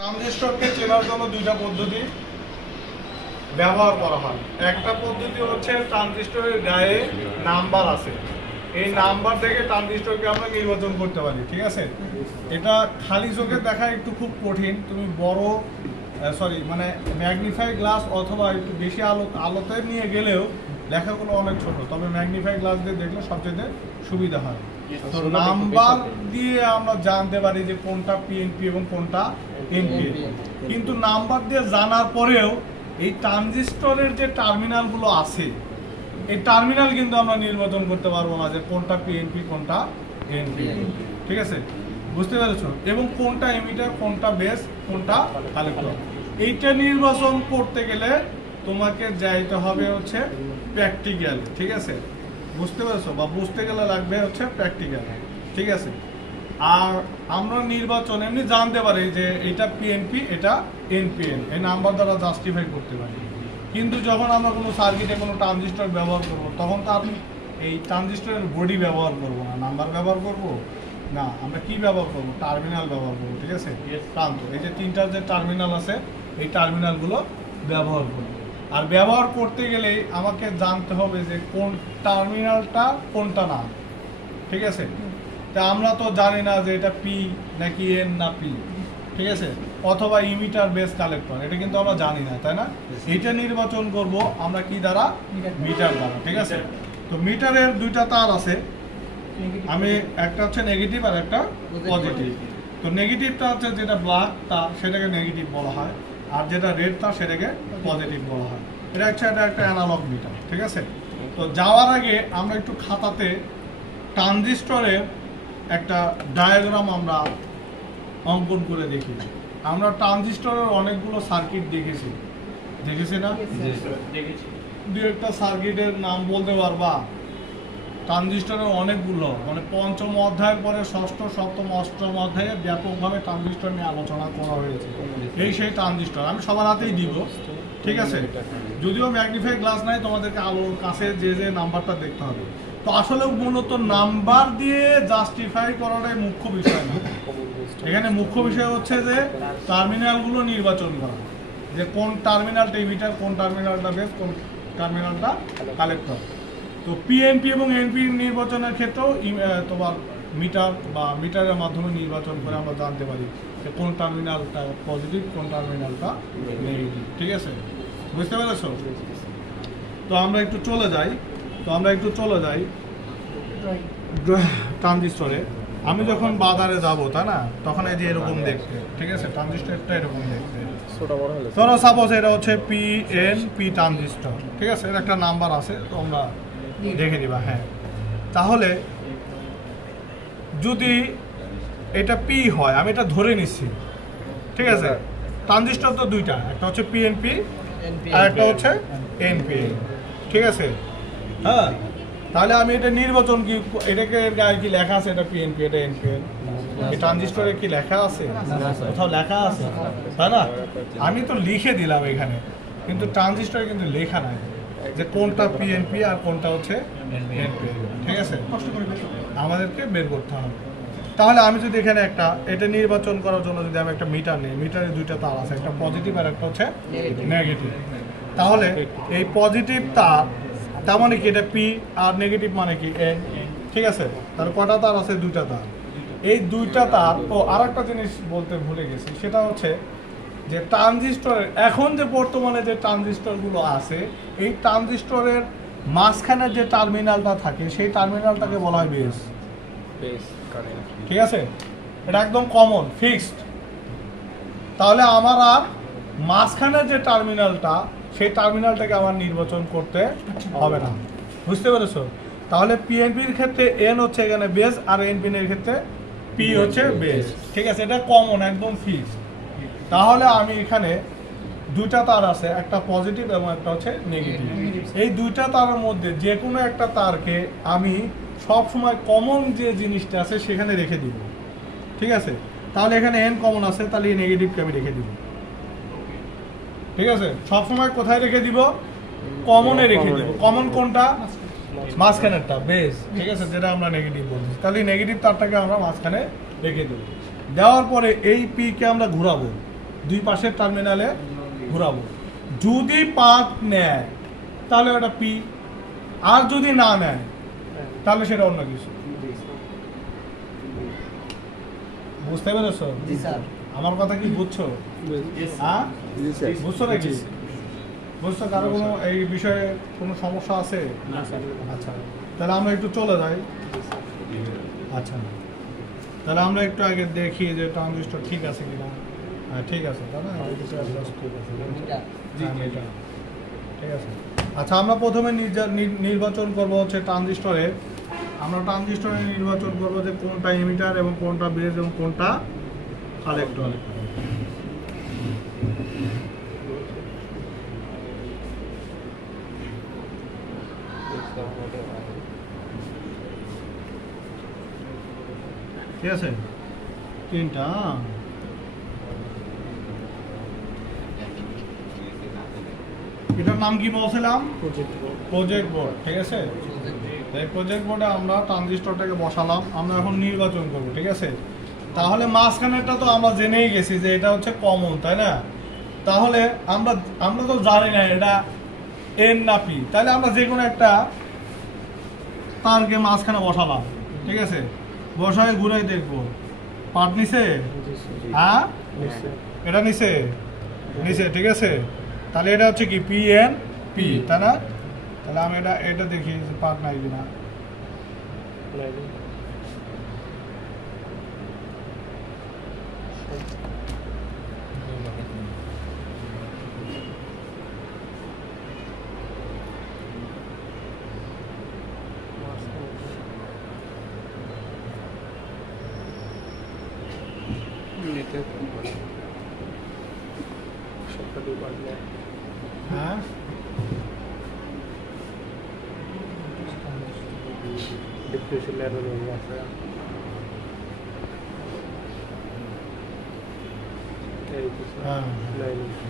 ট্রানজিস্টরকে চেনার জন্য দুইটা পদ্ধতি ব্যবহার করা হয়। একটা পদ্ধতি হচ্ছে ট্রানজিস্টরের গায়ে নাম্বার আছে, এই নাম্বার থেকে ট্রানজিস্টরকে আমরা নির্বাচন করতে পারি। ঠিক আছে, এটা খালি চোখে দেখা একটু খুব কঠিন। তুমি বড় মানে ম্যাগনিফাই গ্লাস অথবা একটু বেশি আলোতে নিয়ে গেলেও লেখাগুলো অনেক ছোট, তবে ম্যাগনিফাই গ্লাস দিয়ে দেখলে সবচেয়ে সুবিধা হয়। তো নাম্বার দিয়ে আমরা জানতে পারি যে কোনটা পিএনপি এবং কোনটা এনপিএন। কিন্তু নাম্বার দিয়ে জানার পরেও এই ট্রানজিস্টরের যে টার্মিনালগুলো আছে, এই টার্মিনাল কিন্তু আমরা নির্বাচন করতে পারবো না যে কোনটা পিএনপি কোনটা এনপিএন। ঠিক আছে, বুঝতে পেরেছো? এবং কোনটা এমিটার কোনটা বেস কোনটা কালেক্টর, এইটা নির্বাচন করতে গেলে তোমাকে যাইতে হবে হচ্ছে প্র্যাকটিক্যাল। ঠিক আছে, বুঝতে পেরেছো? বা বুঝতে গেলে লাগবে হচ্ছে প্র্যাকটিক্যাল। ঠিক আছে, আর আমরা নির্বাচন এমনি জানতে পারি যে এটা পিএনপি এটা এনপিএন, এই নাম্বার দ্বারা জাস্টিফাই করতে পারি। কিন্তু যখন আমরা কোনো সার্কিটে কোনো ট্রানজিস্টর ব্যবহার করব, তখন তো আমি এই ট্রানজিস্টরের বডি ব্যবহার করব না, নাম্বার ব্যবহার করব না, আমরা কি ব্যবহার করব? টার্মিনাল ব্যবহার করব। ঠিক আছে, প্রান্ত, এই যে তিনটা যে টার্মিনাল আছে এই টার্মিনালগুলো ব্যবহার করব। আর ব্যবহার করতে গেলে আমাকে জানতে হবে যে কোন টার্মিনালটা কোনটা না। ঠিক আছে, তা আমরা তো জানি না যে এটা পি নাকি এন না পি। ঠিক আছে, অথবা ইমিটার বেস কালেক্টর, এটা কিন্তু আমরা জানি না, তাই না? এটা নির্বাচন করব আমরা কি দ্বারা? মিটার দ্বারা। ঠিক আছে, তো মিটারের দুইটা তার আছে, আমি একটা হচ্ছে নেগেটিভ আর একটা পজিটিভ। তো নেগেটিভটা হচ্ছে যেটা ব্ল্যাক তার, সেটাকে নেগেটিভ বলা হয়, আর যেটা রেড তার সেটাকে পজিটিভ বলা হয়। এটা হচ্ছে একটা অ্যানালগ মিটার। ঠিক আছে, তো যাওয়ার আগে আমরা একটু খাতাতে ট্রানজিস্টরের একটা ডায়াগ্রাম আমরা অঙ্কন করে দেখি। আমরা ট্রানজিস্টরের অনেকগুলো সার্কিট দেখেছি না? দু একটা সার্কিটের নাম বলতে পারবা? ট্রানজিস্টরের অনেকগুলো, মানে পঞ্চম অধ্যায়ের পরে ষষ্ঠ সপ্তম অষ্টম অধ্যায়ে ব্যাপকভাবে ট্রানজিস্টর নিয়ে আলোচনা করা হয়েছে। এই সেই ট্রানজিস্টর আমি সবার হাতেই দিব। ঠিক আছে, যদিও ম্যাগনিফাই গ্লাস নাই, তোমাদেরকে আলোর কাছে যে যে নাম্বারটা দেখতে হবে। তো আসলে মূলত নাম্বার দিয়ে জাস্টিফাই করাটাই মুখ্য বিষয় না, এখানে মুখ্য বিষয় হচ্ছে যে টার্মিনালগুলো নির্বাচন করা, যে কোন টার্মিনালটা এমিটার কোন টার্মিনালটা বেস কোন টার্মিনালটা কালেক্টর। তো পিএনপি এবং এনপি নির্বাচনের ক্ষেত্রেও তোমার মিটার বা মিটারের মাধ্যমে নির্বাচন করে আমরা জানতে পারি যে কোন টার্মিনালটা পজিটিভ কোন টার্মিনালটা নেগেটিভ। ঠিক আছে, বুঝতে পেরেছো? তো আমরা একটু চলে যাই ট্রানজিস্টরে। আমি যখন বাজারে যাব, তাই না, তখন এই যে এরকম দেখতে। ঠিক আছে, ট্রানজিস্টরটা এরকম দেখতে। ধরো সাপোজ এটা হচ্ছে পিএনপি ট্রানজিস্টর। ঠিক আছে, এর একটা নাম্বার আছে, তোমরা দেখে দিবা। হ্যাঁ, তাহলে যদি এটা পি হয়, আমি এটা ধরে নিচ্ছি। ঠিক আছে, ট্রানজিস্টর তো দুইটা, একটা হচ্ছে পিএনপি আর একটা হচ্ছে এনপিএন। ঠিক আছে, হ্যাঁ, তাহলে আমি এটা নির্বাচন কি, এটাকে গায়ে কি লেখা আছে এটা পিএনপি এটা এনপিএন? এই ট্রানজিস্টরে কি লেখা আছে? কোথাও লেখা আছে? তাই না? আমি তো লিখে দিলাম এখানে, কিন্তু ট্রানজিস্টরে কিন্তু লেখা নাই যে কোনটা পিএনপি আর কোনটা হচ্ছে এনপিএন। ঠিক আছে, আমাদেরকে বের করতে হবে। তাহলে আমি যদি এখানে এটা নির্বাচন করার জন্য যদি আমি একটা মিটার নিই, মিটারে দুইটা তার আছে, একটা পজিটিভ আর একটা হচ্ছে নেগেটিভ। তাহলে এই পজিটিভ তার, তার মানে কি এটা পি, আর নেগেটিভ মানে কি এন। ঠিক আছে, তাহলে কটা তার আছে? দুইটা তার। এই দুইটা তার। ও আর একটা জিনিস বলতে ভুলে গেছি, সেটা হচ্ছে যে ট্রানজিস্টরের এখন যে বর্তমানে যে ট্রানজিস্টরগুলো আছে, এই ট্রানজিস্টরের মাঝখানে যে টার্মিনালটা থাকে সেই টার্মিনালটাকে বলা হয় বেস। ঠিক আছে, এটা একদম কমন ফিক্সড। তাহলে আমার আর মাঝখানে যে টার্মিনালটা, সেই টার্মিনালটাকে আমার নির্বাচন করতে হবে না। বুঝতে পেরেছো? তাহলে পিএনপির ক্ষেত্রে এন হচ্ছে এখানে বেস, আর এনপিএন এর ক্ষেত্রে পি হচ্ছে বেস। ঠিক আছে, এটা কমন একদম ফিক্সড। তাহলে আমি এখানে দুইটা তার আছে, একটা পজিটিভ এবং একটা হচ্ছে নেগেটিভ। এই দুইটা তারের মধ্যে যে কোনো একটা তারকে আমি সব সময় কমন যে জিনিসটা আছে সেখানে রেখে দিব। ঠিক আছে, তাহলে এখানে এন কমন আছে, তাহলে এই নেগেটিভকে আমি রেখে দিব। ঠিক আছে, সব সময় কোথায় রেখে দিব? কমনে রেখে দিব। কমন কোনটা? মাঝখানেরটা বেস। ঠিক আছে, যেটা আমরা নেগেটিভ বলছি, তাহলে নেগেটিভ তারটাকে আমরা মাঝখানে রেখে দেব। দেওয়ার পরে এই পি কে আমরা ঘোরাবো। দুই পাশের টার্মিনালে ঘোরাবো। যদি পাত নেয় তাহলে ওটা পি, আর যদি না নেয় তাহলে সেটা অন্য কিছু। বুঝতে পেরেছো? আমার কথা কি বুঝছো? হ্যাঁ বুঝছো নাকি? বুঝছো? কারো কোনো এই বিষয়ে কোনো সমস্যা আছে? আচ্ছা, তাহলে আমরা একটু চলে যাই। আচ্ছা, তাহলে আমরা একটু আগে দেখি যে ট্রানজিস্টর ঠিক আছে কিনা। হ্যাঁ ঠিক আছে, তাই না? ঠিক আছে। আচ্ছা, আমরা প্রথমে নির্বাচন করব হচ্ছে ট্রানজিস্টরে। আমরা ট্রানজিস্টরে নির্বাচন করব যে কোনটা এমিটার এবং কোনটা বেস এবং কোনটা কালেক্টর। ঠিক আছে, তিনটা। এটার নাম কি বলছিলাম? Project board. ঠিক আছে, এই প্রজেক্ট বোর্ডে আমরা ট্রানজিস্টরটাকে বসালাম। আমরা এখন নির্বাচন করব। ঠিক আছে, তাহলে মাঝখানেরটা তো আমরা জেনেই গেছি যে এটা হচ্ছে কমন, তাই না? তাহলে আমরা তো জানি না এটা এন না পি, তাহলে আমরা যে কোনো একটা তারকে মাঝখানে বসালাম। ঠিক আছে, বসায় ঘুরাই দেখবো পাট নিছে। হ্যাঁ এটা নিছে, নিছে। ঠিক আছে, তাহলে এটা হচ্ছে কি পি এন পি, তাই না? তাহলে আমি এটা দেখি পাট নাই কিনা। হ্যাঁ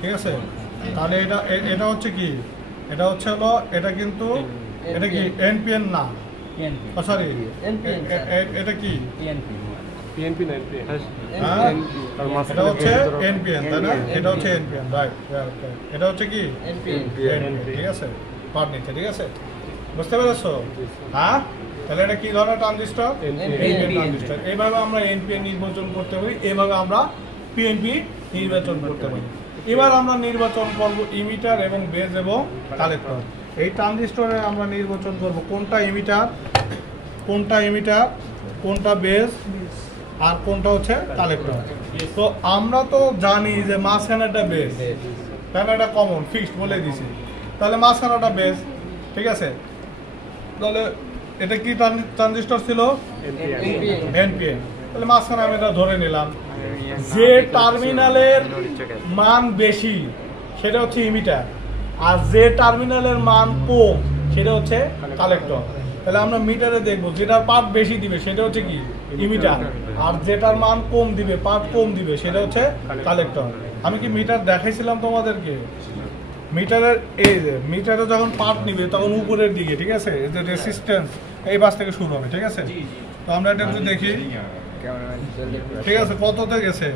ঠিক আছে, তাহলে এটা হচ্ছে কি, এটা হচ্ছে হলো এটা কিন্তু এটা কি এনপিএন না, সরি এটা কি পিএনপি না এটা হচ্ছে এনপিএন, তাই না? এটা হচ্ছে এনপিএন, রাইট। এটা হচ্ছে কি এনপিএন। ঠিক আছে, পার নিচ্ছে। ঠিক আছে, বুঝতে পেরেছো? হ্যাঁ, তাহলে এটা কি ধরনের ট্রানজিস্টর? NPN transistor. এইভাবে আমরা এনপিএন নির্বাচন করতে পারি, এইভাবে আমরা পিএনপি নির্বাচন করতে পারি। এবার আমরা নির্বাচন করব ইমিটার এবং বেস এবং কালেক্টর। এই ট্রানজিস্টরে আমরা নির্বাচন করব কোনটা ইমিটার, কোনটা বেস আর কোনটা হচ্ছে কালেক্টর। তো আমরা তো জানি যে মাঝখানেটা বেস, তাহলে এটা কমন ফিক্সড বলে দিছি। তাহলে মাঝখানেটা বেস। ঠিক আছে, তাহলে এটা কি ট্রানজিস্টর ছিল? এনপিএন। তাহলে মাঝখানে আমি এটা ধরে নিলাম। যে টার্মিনালের মান বেশি সেটা হচ্ছে ইমিটার, আর যে টার্মিনালের মান কম সেটা হচ্ছে কালেক্টর। তাহলে আমরা মিটারে দেখবো যেটার পার্ট বেশি দিবে সেটা হচ্ছে কি ইমিটার, আর যেটার মান কম দিবে, পার্ট কম দিবে, সেটা হচ্ছে কালেক্টর। আমি কি মিটার দেখাইছিলাম তোমাদেরকে? মিটারের এই যে মিটারে যখন পার্ট নিবে তখন উপরের দিকে, ঠিক আছে, এই যে রেসিস্ট্যান্স এই পাশ থেকে শুরু হবে। ঠিক আছে, তো আমরা এটা একটু দেখি। ঠিক আছে, কততে গেছে?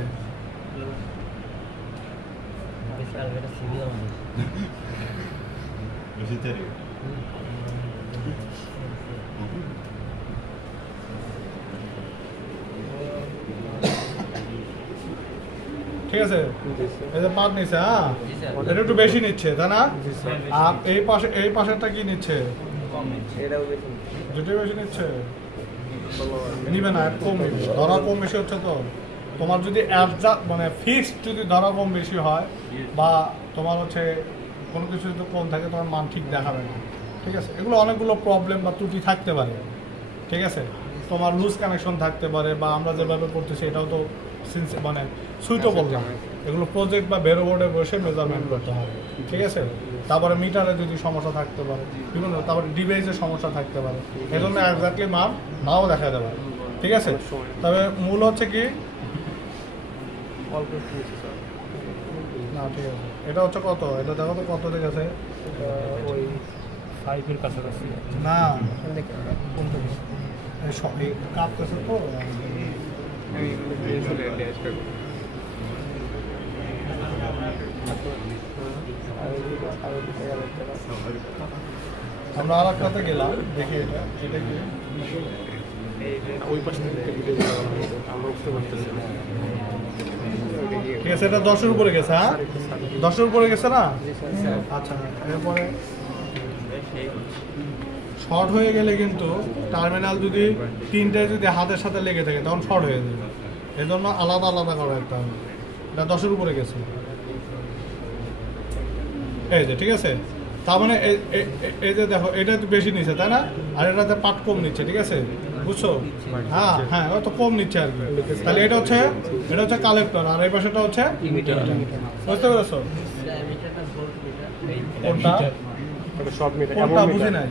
ঠিক আছে, এই যে পার্ট নিচ্ছে। হ্যাঁ, এটা একটু বেশি নিচ্ছে, তাই না? আর এই পাশেরটা কি নিচ্ছে? দুটোই বেশি নিচ্ছে। নিবে না, কম নিবে। ধরা কম বেশি হচ্ছে তো তোমার যদি মানে ফিক্সড যদি ধরা কম বেশি হয় বা তোমার হচ্ছে কোনো কিছু যদি কম থাকে তোমার মান ঠিক দেখাবে না। ঠিক আছে, এগুলো অনেকগুলো প্রবলেম বা ত্রুটি থাকতে পারে। ঠিক আছে, তোমার লুজ কানেকশন থাকতে পারে, বা আমরা যেভাবে করতেছি এটাও তো মানে সুইটেবল না। এগুলো প্রজেক্ট বা বেরো বোর্ডে বসে মেজারমেন্ট করতে হবে। ঠিক আছে, তারপরে মিটারে যদি সমস্যা থাকতে পারে বিভিন্ন, তারপরে ডিভাইসের সমস্যা থাকতে পারে, এজন্য এক্স্যাক্টলি মান নাও দেখা যাবে। ঠিক আছে, তবে মূল হচ্ছে কি না। ঠিক আছে, এটা হচ্ছে কত? এটা দেখো তো কত ঠিক আছে? ওই 5 এর কাছাকাছি না, এই কাঁপতেছে তো। আমরা আর একটাতে গেলাম, দেখি এটা এটা কি ওই পাশ থেকে আমরা উঠতে পারতেছি না। ঠিক আছে, এটা 10-এর উপরে গেছে। হ্যাঁ 10-এর উপরে গেছে না? আচ্ছা, এরপরে শর্ট হয়ে গেলে কিন্তু টার্মিনাল যদি তিনটায় যদি হাতের সাথে লেগে থাকে তখন শর্ট হয়ে যাবে, এই জন্য আলাদা আলাদা করা একটা। এটা 10-এর উপরে গেছে, এই যে ঠিক আছে। তার মানে এই যে দেখো, এটা তো বেশি নিচ্ছে তাই না, আর এটাতে পাট কম নিচ্ছে, ঠিক আছে বুঝছো? হ্যাঁ হ্যাঁ, ও তো কম নিচ্ছে আর কি। তাহলে এটা হচ্ছে কালেক্টর, আর এই পাশেটা হচ্ছে ইমিটার। বুঝতে পেরেছো? কোনটা শর্ট মিটার কোনটা বুঝি নাই।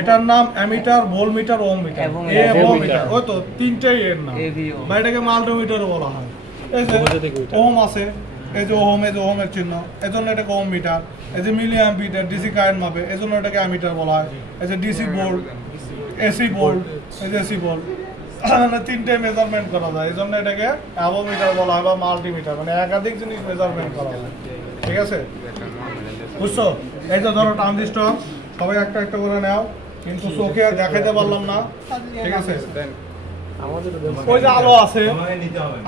এটার নাম ammeter, voltmeter, ohm meter. Ohm meter, ওই তো তিনটেই এর নাম, বা এটাকে মাল্টিমিটারও বলা হয়। এই যে ওহম আছে, এই যে ওহম, এই যে ওহমের চিহ্ন, এই জন্য এটাকে ওহম মিটার। এই যে মিলি অ্যাম্পিয়ার, ডিসি কারেন্ট মাপে, এই জন্য এটাকে অ্যামিটার বলা হয়। এই যে ডিসি ভোল্ট, এসি ভোল্ট, এই যে এসি ভোল্ট, মানে তিনটে মেজারমেন্ট করা যায়, এই জন্য এটাকে অ্যাভোমিটার বলা হয় বা মাল্টিমিটার, মানে একাধিক জিনিস মেজারমেন্ট করা হয়। ঠিক আছে, বুঝছো? এই যে ধরো ট্রানজিস্টর, সবাই একটা একটা করে নাও, কিন্তু চোখে আর দেখাইতে পারলাম না, ঠিক আছে? ওই যে আলো আছে,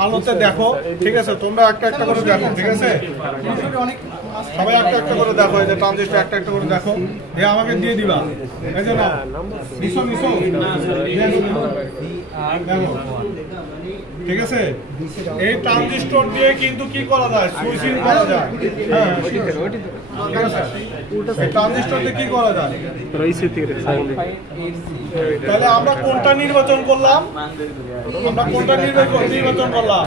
আলোতে দেখো, ঠিক আছে? তোমরা একটা একটা করে দেখো, ঠিক আছে? সবাই একটা একটা করে দেখো, এই যে ট্রানজিস্টর একটা একটা করে দেখো, দিয়ে আমাকে দিয়ে দিবা। এই যে না নিশো নিশো দেখো, ঠিক আছে? এই ট্রানজিস্টর দিয়ে কিন্তু কি করা যায়, সুইচিং করা যায়। হ্যাঁ ঠিক আছে, এই ট্রানজিস্টর দিয়ে কি করা যায়? তাহলে আমরা কোনটা নির্বাচন করলাম? আমরা কোনটা নির্বাচন করলাম?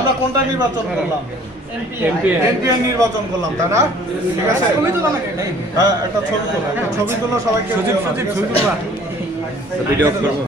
আমরা কোনটা নির্বাচন করলাম? এনপিএন নির্বাচন করলাম, তাই না? ঠিক আছে, হ্যাঁ একটা ছবি তোলা, সবাইকে ভিডিও